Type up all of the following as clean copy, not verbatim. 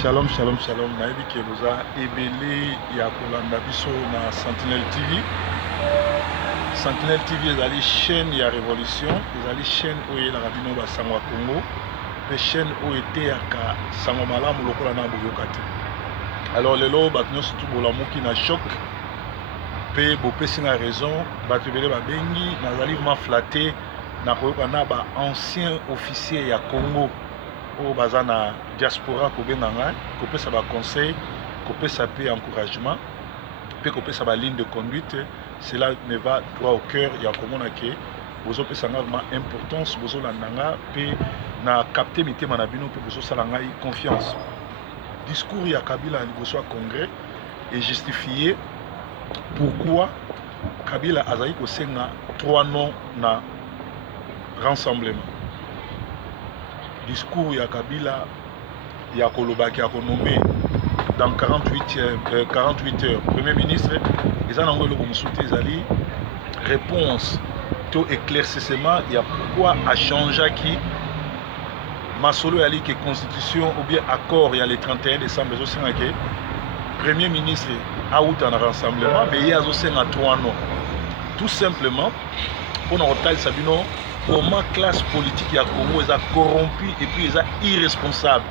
Shalom, shalom, shalom. Naïbi Keloza, Ebele, Yakolanda Biso na Sentinel TV. Sentinel TV est la chaîne ya Révolution, est la chaîne où il y a la Rabino Bassangwa Congo, la chaîne où était à Sangomala Moulokola na Boyokate. Alors, les lots, batons surtout pour l'amour qui n'a choc. Pe bopé si na raison, batubele babengi, nazali ma flatté, na koyokana ba ancien officier ya Congo. Au bazana diaspora kobenanga kopesa ba conseil kopesa pe encouragement pe kopesa ba ligne de conduite. Cela me va droit au cœur ya komona ke bozo pesa vraiment importance bozo landanga pe na capter mitema na bino pe bozo salanga confiance. Discours ya Kabila liboso ya congrès et justifier pourquoi Kabila azali kosenga 3 noms na rassemblement. Discours ya Kabila ya Kolobaki a nommé dans 48 heures Premier ministre ils ont envoyé le consulté Zali réponse tout éclaircissement il y a pourquoi a changé qui Masolo yali que constitution ou bien accord il y a le 31 décembre aussi que Premier ministre a eu un rassemblement mais il y a aussi 3 noms tout simplement pour nous retarder Sabino comment classe politique ya Congo est corrompue et puis est irresponsable.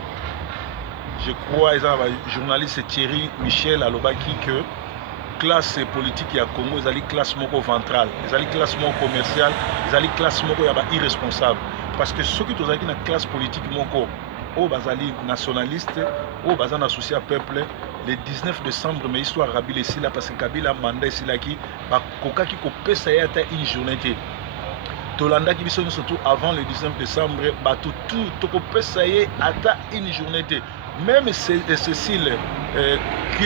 Je crois que les journaliste Thierry Michel Alobaki que classe politique ya Congo est une classe moko ventrale, est une classe moko commerciale, est une classe moko irresponsable. Parce que ceux qui sont dans la classe politique moko, au bazali nationaliste, au bazan associé à peuple, le 19 décembre, mais histoire Rabila ici là parce que Kabila mandat ici là qui va koka qui kopé ça y a une journée. Tolanda qui sont surtout avant le 19 décembre, tout ça y est à une journée. Même Cécile qui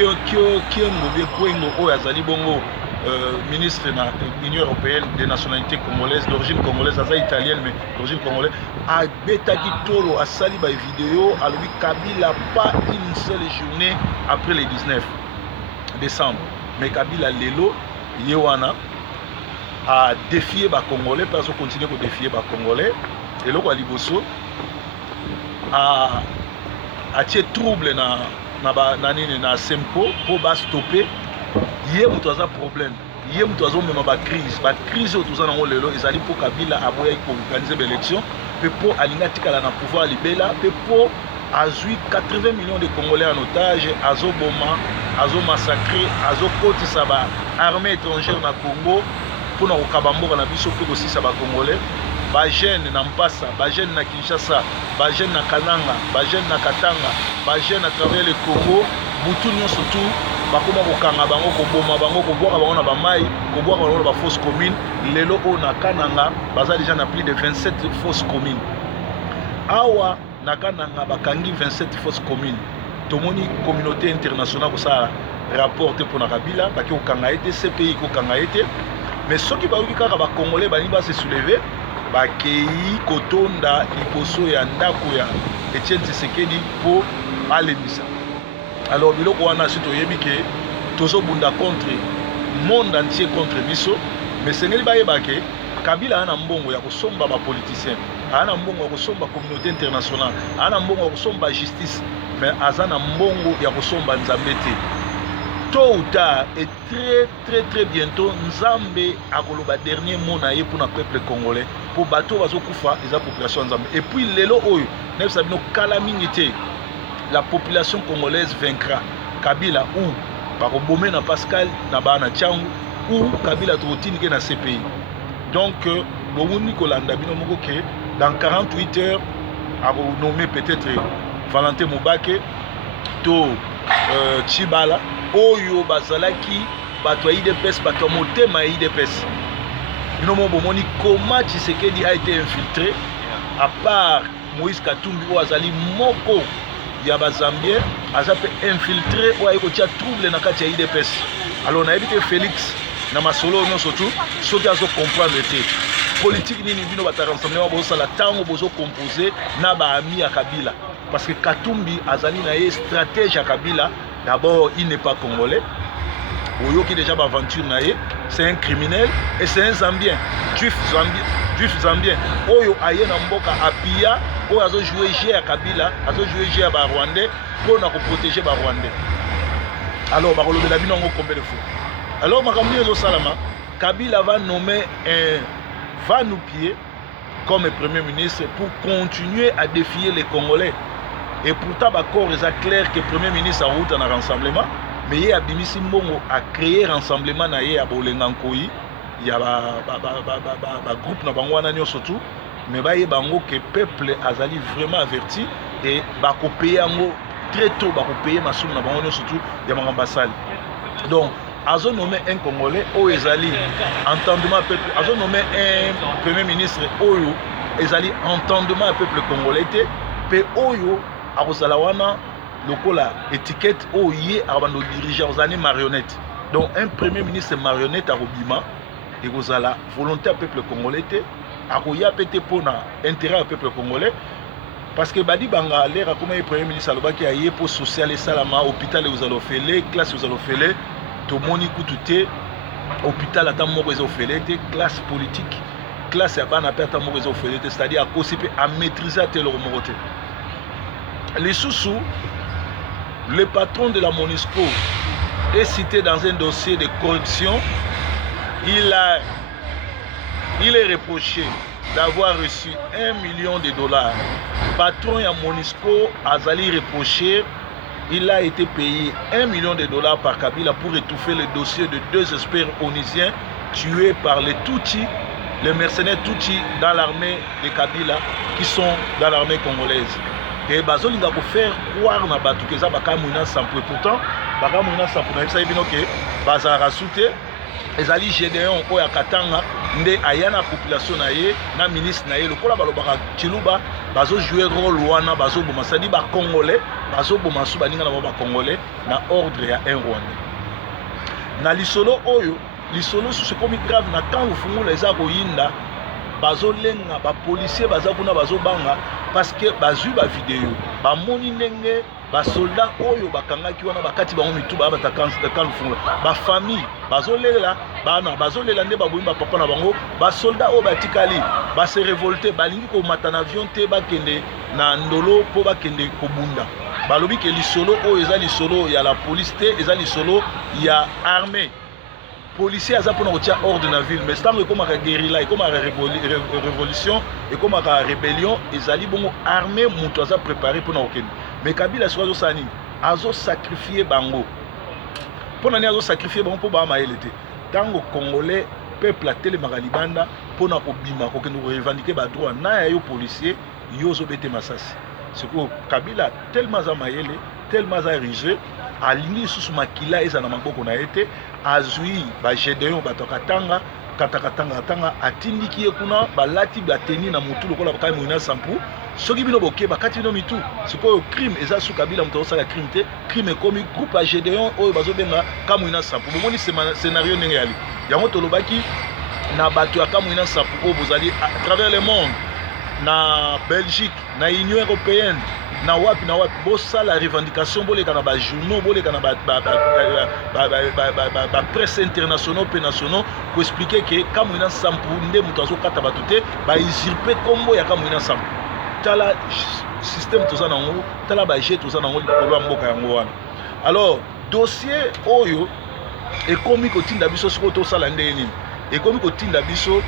ministre de l'Union européenne des nationalités congolaises, d'origine congolaise, italienne, mais d'origine congolaise, a Betaki Tolo, a sali ba vidéo, a lui Kabila pas une seule journée après le 19 décembre. Mais Kabila Lelo, Yewana, à défier les Congolais, parce qu'on continue à défier les Congolais. Et là, Liboso a tiré trouble na Sempo pour stopper. Il y a un problème. Il y a une crise. La crise autour de nous, ils allaient pour Kabila pour organiser l'élection, pour aligner le pouvoir libéral, pour azuir 80 millions de Congolais en otage, azo boma, azo massacré, azo koti saba armée étrangère na Congo. Pour nous kabambo na biso pe aussi ça ba congolais ba jeune na Mpasa ba jeune na Kinshasa ba jeune na Kananga ba jeune na Katanga ba jeune à travers le Congo butu nyonso tout ba koma kokanga bango ko boma bango ko boka bango na ba mai ko boka bango na ba fosse commune lelo o na Kananga baza déjà na plus de 27 fosses communes awa na Kananga bakangi 27 fosses communes tomoni communauté internationale ko ça rapporte pour na Kabila ba ki okanga été CPI ko kanga été. Mais ceux qui parlent de Congolais, ils vont se soulever, ils vont kotonda liboso ya ndako ya Etienne Tshisekedi pour aller misa. Alors biloko wana sito yebi ke tozo bunda contre monde entier contre biso, mais sengeli ba yebake Kabila ana mbongo ya kosomba ba politiciens, ana mbongo ya kosomba communauté internationale, ana mbongo ya kosomba justice, mais azana mbongo ya kosomba nzambete. Tôt ou tard et très bientôt Nzambe a le dernier mot pour le peuple congolais pour bateau bazo kufa et la population Nzambe et puis lelo oyo même ça bino calamité la population congolaise vaincra Kabila ou par bomé na Pascal na bana Tchangu ou Kabila trotine ke na CPI donc bomuni kolanda bino moko ke dans 48 heures a nommer peut-être Valentin Mubake to Chibala oyo bazalaki bato ya IDPS bato motema ya IDPS bino mo bomoni comment Tshisekedi a été infiltré à part Moïse Katumbi ou azali moko ya bazambien azape infiltré ou ayeko tia trouble na kati ya IDPS alors na yebi te Félix na masolo nyonso tout soki azo comprendre te politique nini bino bata rassemblement bozosala ntango bozo composer na baami ya Kabila parce que Katumbi azali na ye stratège ya Kabila. D'abord, il n'est pas congolais. Oyo qui déjà aventure naé, c'est un criminel et c'est un Zambien, juif Zambien. Oyo aye na mboka apia oyo azojoue jeu ya Kabila, azojoue jeu ya Rwandais pour protéger les Rwandais. Alors bakolobela bino ngo combien de fois. Alors makambo ezo salama, Kabila va nommer un va-nous-pied comme premier ministre pour continuer à défier les Congolais. Et pourtant, d'accord, il est clair que le premier ministre a route en rassemblement, mais il y a Bimisi Mbongo a créé un rassemblement à Bolengankoi. Il y a un groupe na Bangwana surtout, mais il y a que le peuple a vraiment averti et il payer très tôt, il payer Massoum na Bangwana surtout, il y a ambassade. Donc, ils ont nommé un Congolais, Oezali, entendement peuple, ils ont nommé un premier ministre, Oyo, Ezali, entendement peuple congolais, et Oyo, Arosalawana, lokola étiquette, Oye, Arabando dirigeant, aux marionnette. Donc, un premier ministre marionnette à Robima, et Rosala, volonté à peuple congolais, Aroya pété pour intérêt au peuple congolais, parce que Badi Banga, l'air comme le premier ministre, qui a eu pour social et salama, hôpital, vous allez faire, classe, vous allez faire. Tout le monde écoute, hôpital à mort classe politique, classe à ban à c'est-à-dire à maîtriser à tel remonté. Les sous-sous, le patron de la MONUSCO est cité dans un dossier de corruption. Il est reproché d'avoir reçu $1 million. Patron de la MONUSCO a reproché. Il a été payé $1 million par Kabila pour étouffer le dossier de 2 experts onisiens tués par les Tutsis, les mercenaires Tutsis dans l'armée de Kabila qui sont dans l'armée congolaise. Et Bazolinga pour faire croire na batu que ça bakamuna sample. Pourtant, bakamuna sample na ça binoke bazara souté ezali Gédéon oya Katanga nde ayana population na ye na ministre na ye lokola balobaka Chiluba bazo jouer rôle wana bazo boma sadi ba congolais bazo boma su baninga na ba congolais na ordre ya un Rwandais na lisolo oyo lisolo c'est comme grave na quand vous fungula eza koyinda bazo lenga ba policier baza kuna bazo banga parce que bazu ba vidéo ba moni ndenge ba soldat oyo bakangaki wana bakati bango mitu ba batakan fungula ba famille bazolela bana bazolela nde baboyimba papa na bango ba soldat oyo batikali ba se révolter balingi ko matana avion te bakende na ndolo po bakende kobunda balobi ke lisolo oyo eza lisolo ya la police te eza lisolo ya armée policier aza pona kotia ordre na ville mais tango ekomaka guérilla ekomaka révolution ekomaka rébellion ezali bongo armée mutu aza préparé pona kokende mais Kabila soki azosala nini azosacrifie bango mpona nini azosacrifie bango mpo baa mayele te ntango congolais peuple atelemaka libanda mpona kobima kokende korevendike badroit na ya yo policier yo ozobete masasi sikoyo Kabila tellement aza mayele tellement aza rigeux alingi lisusu makila eza na maboko na ye te azwi bagédéon bato katanga atindiki ye kuna balati bateni na mutu lokola bakali moina sampu soki bino boke bakati bino mitu sikoyo crime eza su Kabila moto osala crime te crime ekomi groupe agédéon oyo bazobenga kamoina sampu bomoni scénario ndenge yali yango tolobaki na bato ya kamoina sampu oyo bozali à travers le monde na Belgique na Union européenne na wapi bosala revendication boleka na ba journaux boleka na ba presse internationaux pe nationaux pour expliquer que kamoina sampu nde muto azokata bato te ba usurper kombo ya kamoina sampu tala système toza nango tala ba jet toza nango likolo ya mboka yango wana. Alors dossier oyo ekomi kotinda biso siko tosala ndenge nini ekomi kotinda biso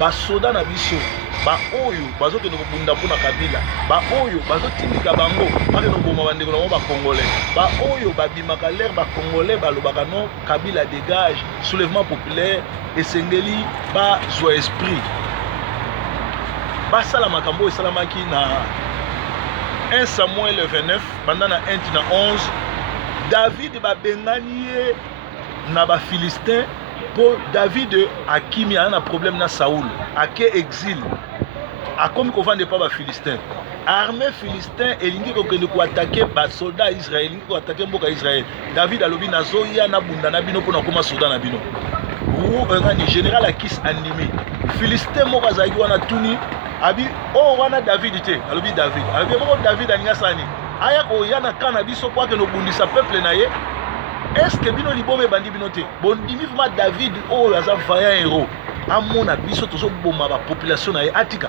basoda na biso ba oyo bazokende kobunda mpona Kabila ba oyo bazotindika bango bakende koboma bandeko nango bacongolais ba oyo babimaka l'air bacongolais balobaka non Kabila dégage soulèvement populaire esengeli bazwa esprit basala makambo esalamaki na 1 Samuel 29 pendant na 1 na 11 David babengani ye na bafilistin pour David akimi a un problème na Saoul ake exil akomi kovande pa ba Philistin armée Philistin elingi kokende ko attaquer ba soldats israéliens ko attaquer mboka Israël David alobi nazoya na bunda na bino pona koma soldat na bino ngani général Akis andimi Philistin moko azaki wana tuni abi o wana David te alobi David aninga sani aya ko yana kana biso kwa ke no bundisa peuple na ye. Est-ce que bino libome bandi bino te bondimi vraiment David oyo aza vaillant héros amona biso tozo boma ba population na ye atika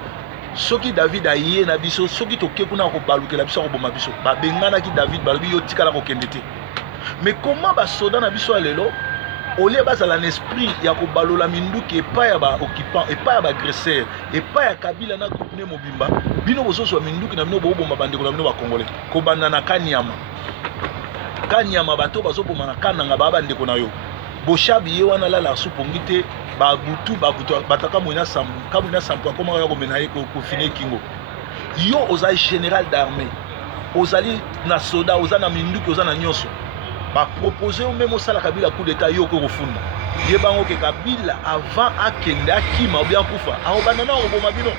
soki David aye na biso soki toke kuna ko balukela biso ko boma biso ba bengana ki David balobi yo tikala ko kendete mais comment ba soda na biso lelo olie bazala na esprit ya ko balola minduki epai ya ba occupant epai ya ba agresseur epai ya Kabila na groupe ne mobimba bino bososo minduki na bino bo boma bandeko na bino ba congolais ko banda na Kanyama bato bazoboma na kananga ba bandeko na yo boshabi ye wana la supongi te babutu bataka moina sampo koma ya komena ye ko fine kingo yo oza général d'armée ozali na soda oza na minduki oza na nyoso ba proposer au même osala Kabila coup d'état yo ko funda ye bango ke Kabila avant akende akima bien kufa aho banana oboma bino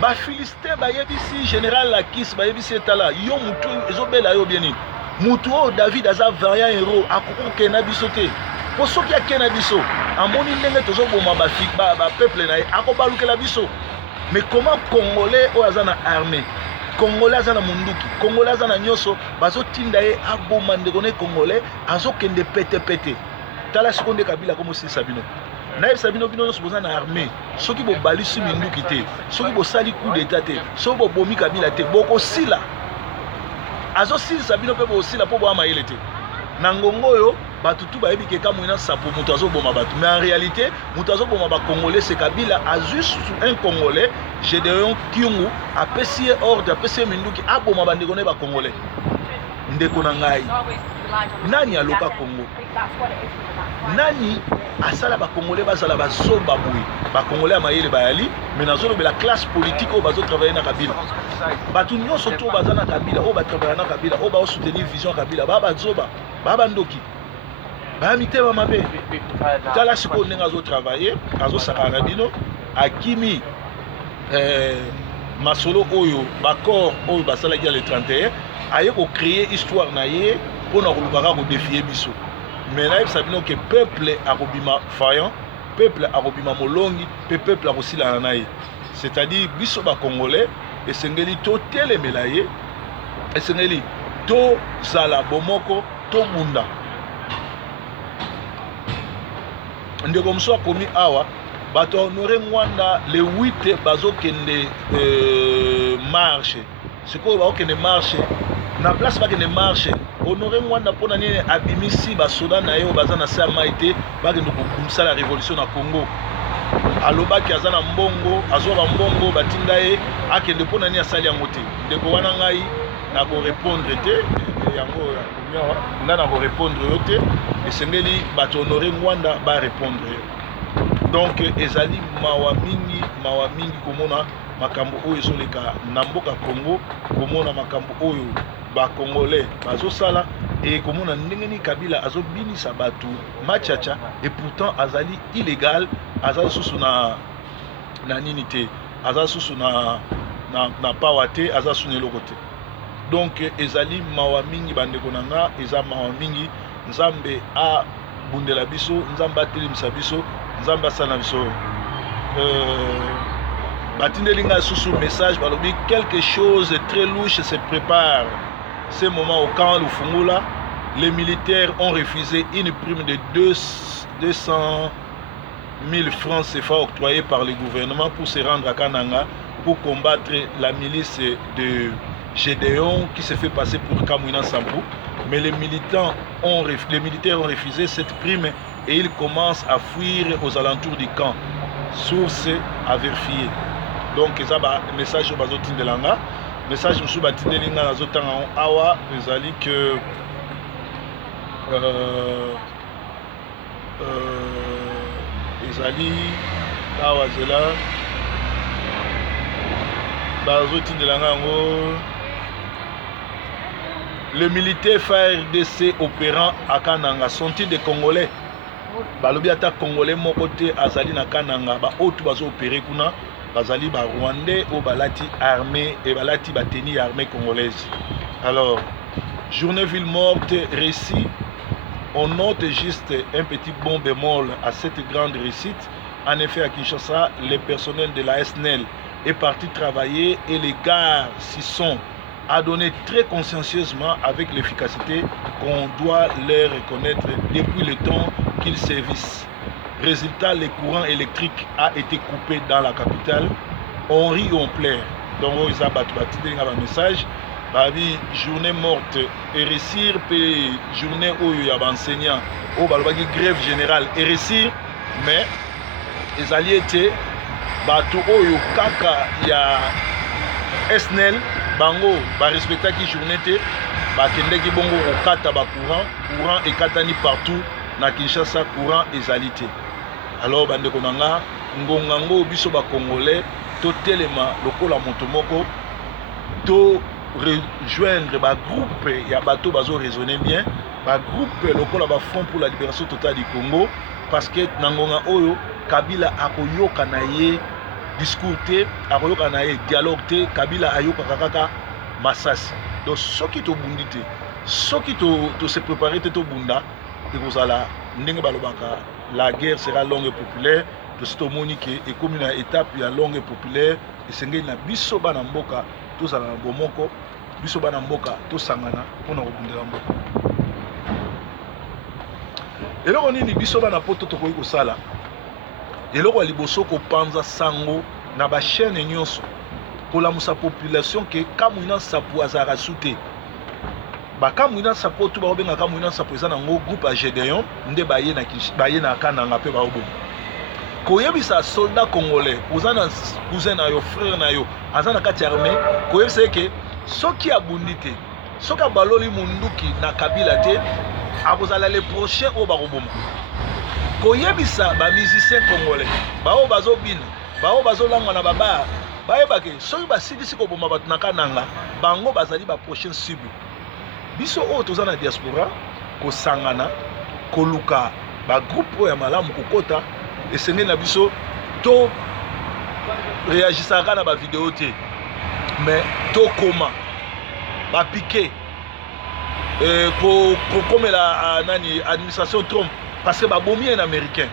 ba Philistin ba yebisi général Lakis ba yebisi etala yo mutu ezobela yo bien ni mutu o David aza variant héros akoko kena biso te po soki akena biso amoni ndenge tozoboma ba peuple na ye akobalukela biso mais comment congolais o aza na armée congolais aza na munduki congolais aza na nyoso bazotinda ye aboma ndeko ne congolais azokende pete tala sekonde Kabila komo sisa bino naïf bino nyonso boza na armée soki bobalisi minduki te soki bosali coup d'état te soki bobomi Kabila te bokosila azosilisa bino mpe bosila mpo boya mayele te na ngongo oyo bato tu bayebi ke kamwina sapo moto azoboma bato mais en réalité moto azoboma ba congolais c'est Kabila azwi un congolais Gédéon Kyungu apesi ordre apesi minduki aboma bandeko ne ba congolais ndeko na ngai nani aloka Congo nani asala ba congolais bazala bazomba boui ba congolais amayele bayali mais nazolo la classe politique o bazo travailler na Kabila batu nyonso to bazana Kabila o ba travailler na Kabila o ba soutenir vision Kabila ba bazoba ba ndoki ba mitema mabe tala siko ndenge azo travailler azo saka na bino akimi masolo oyo bakor oyo basala ki le 31 aye ko créer histoire na ye pona ko lubaka ko défier biso mais là sabino que peuple akobima faillant peuple akobima molongi pe peuple akosila na ye c'est-à-dire biso ba congolais esengeli to telemela ye esengeli to zala bomoko to bunda ndeko mso akomi awa bato honoré Mwanda le 8 bazokende marche sikoyo bakokende marche na place bakende marche honoré Mwanda mpona nini abimisi basoda na ye oyo baza na se ya mai te bakende kobimisa la révolution na Congo alobaki aza na mbongo azwa bambongo batinda ye akende mpona nini asali yango te ndeko wana ngai nakorépondre te yango nga nakorépondre yo te esengeli bato honoré Mwanda barépondre yo donc ezali mawa mingi komona makambo oyo ezoleka na mboka Congo komona makambo oyo ba congolais bazosala et komona ndenge ni Kabila azobinisa batu machacha et pourtant azali illégal azali susu na nini te azali susu na pawa te azali susu eloko te donc ezali mawa mingi bandeko na nga eza mawa mingi nzambe a bundela biso nzambe atelemisa biso nzambe asala biso batindeli nga susu message balobi quelque chose de très louche se prépare ce moment au camp Lufungula les militaires ont refusé une prime de 200 000 francs CFA octroyés par le gouvernement pour se rendre à Kananga pour combattre la milice de Gédéon qui se fait passer pour Kamwina Sampou. Mais les militaires ont refusé cette prime et ils commencent à fuir aux alentours du camp. Source à vérifier. Donc, ça va un message au bazotin de l'anga. Message monsieur batinde linga nazotanga awa ezali que ezali awa zela bazotin de l'anga ngo les militaires FARDC opérant à Kananga sont-ils des Congolais? Balobi ata Congolais moko te azali na Kananga ba otu bazo opérer kuna bazali ba Rwandais au balati armée et balati bateni armée congolaise. Alors journée ville morte récit, on note juste un petit bon bémol à cette grande réussite. En effet à Kinshasa le personnel de la SNEL est parti travailler et les gars s'y sont à donner très consciencieusement avec l'efficacité qu'on doit leur reconnaître depuis le temps qu'ils servissent. Résultat, le courant électrique a été coupé dans la capitale. On rit, on pleure. Donc, ils ont un message. Babi, journée morte et réussir, puis journée où il y a enseignant, où il y a grève générale et réussir, mais les alliés étaient, bateau où il y a SNEL, bango, ba respecta qui journée était, ba kende qui bongo au kata ba courant et katani partout na Kinshasa courant et alité. Alors bande konanga ngongango biso ba congolais to telema lokola motomoko to rejoindre ba groupe ya bateau bazo raisonner bien ba groupe lokola ba Front pour la libération totale du Congo parce que nangonga oyo Kabila akoyoka na ye discours te akoyoka na ye dialogue te Kabila ayoka kaka masasi donc soki to bundi te soki to se préparer te to bunda et kozala ndenge balobaka la guerre sera longue et populaire to sito monike et comme une étape ya longue et populaire et sengeli na biso bana mboka tozala na bomoko biso bana mboka tosangana mpona kobundela mboka eloko nini biso bana poto tokoki kosala eloko ya liboso kopanza sango na bachaîne nyonso kolamusa population ke kamwina sapu azalaka su te bakamwina sapu tu baobenga kamwina sapu eza nango groupe ya Gédéon nde baye na kananga mpe baoboma koyebisa soldat congolais oza na cousin na yo frère na yo aza na kati ya armée koyebisa eke soki abundi te soki abaloli munduki na Kabila te akozala le prochain oyo bakoboma koyebisa bamusicien congolais bao bazobina bao bazolangwa na babar bayebake soki basilisi koboma bato na kananga bango bazali baprochain cible biso oyo toza na diaspora kosangana koluka bagroupe oyo ya malamu kokota esengeli na biso to réagisaka na bavideo te mais tokoma bapike kokomela nani administration Trump parce que babomi un américain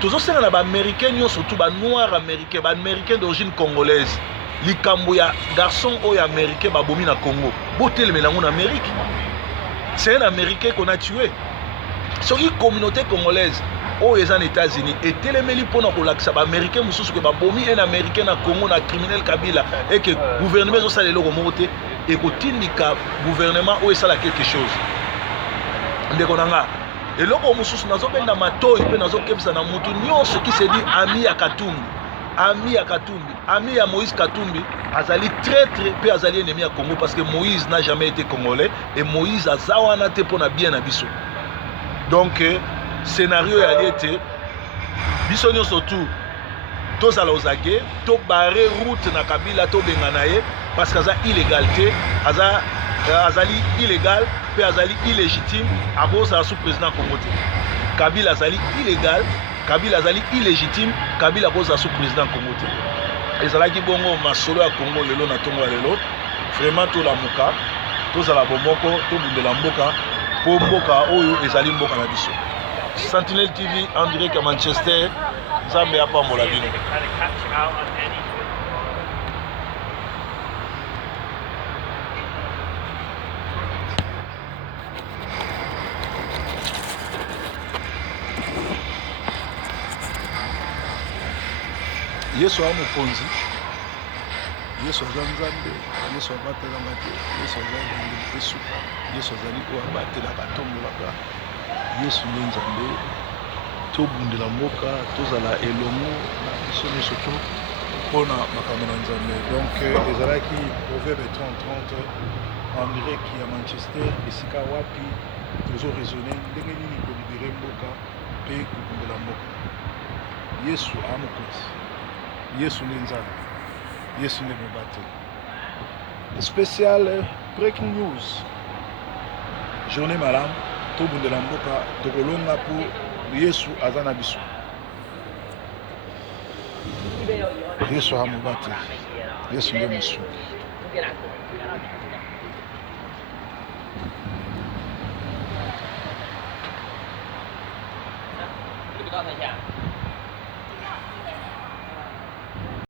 tozosenga na baaméricain nyonso tu banoir américain baaméricain d'origine congolaise likambo ya garçon oyo américain babomi na Congo botelemela yango na Amérique c'est un américain qu'on a tué soki communauté congolaise oyo eza na États-Unis etelemeli mpona kolakisa baaméricain mosusu ke babomi un américain na Congo na criminel Kabila et que gouvernement ezosala eloko moko te ekotindika gouvernement oyo esala quelque chose ndeko na nga eloko mosusu nazobenda matoi mpe nazokebisa na mutu nyonso qui se dit ami ya Katumbi ami ya Moïse Katumbi azali traître mpe azali ennemi ya Congo parce que Moïse n'a jamais été congolais et Moïse aza wana te mpona bien na biso donc scénario ya liete biso nyonso tu tozala ozage to barre route na Kabila to bengana ye parce que aza illégal te azali illégal pe azali illégitime akozala sous président Congo te Kabila azali illégal Kabila azali illégitime Kabila akozala sous président Congo te ezalaki bongo masolo ya Congo lelo na tongo ya lelo vraiment tolamuka tozala bomoko tobundela mboka po mboka oyo ezali mboka na biso Sentinelle TV en direct à Manchester Zambé apambola bino Yesu aza mokonzi Yesu aza nzambe Yesu abatelanga te Yesu aza ebandeli mpe suka Yesu azali oyo abatelaka atombolaka Yesu nde nzambe tobundela mboka tozala elongo na biso nyonso to mpona makambo na nzambe donc ezalaki proverbe 30-30 en direct ya Manchester esika wapi tozo raisonner ndenge nini kolibere mboka mpe kobundela mboka Yesu aza mokonzi Yesu nde nzambe Yesu nde mobateli spécial breaking news journée malamu tobundela mboka tokolonga po Yesu aza na biso Yesu aza mobateli Yesu nde mosungi Hãy subscribe cho kênh Ghiền Mì Gõ để không bỏ lỡ những video hấp dẫn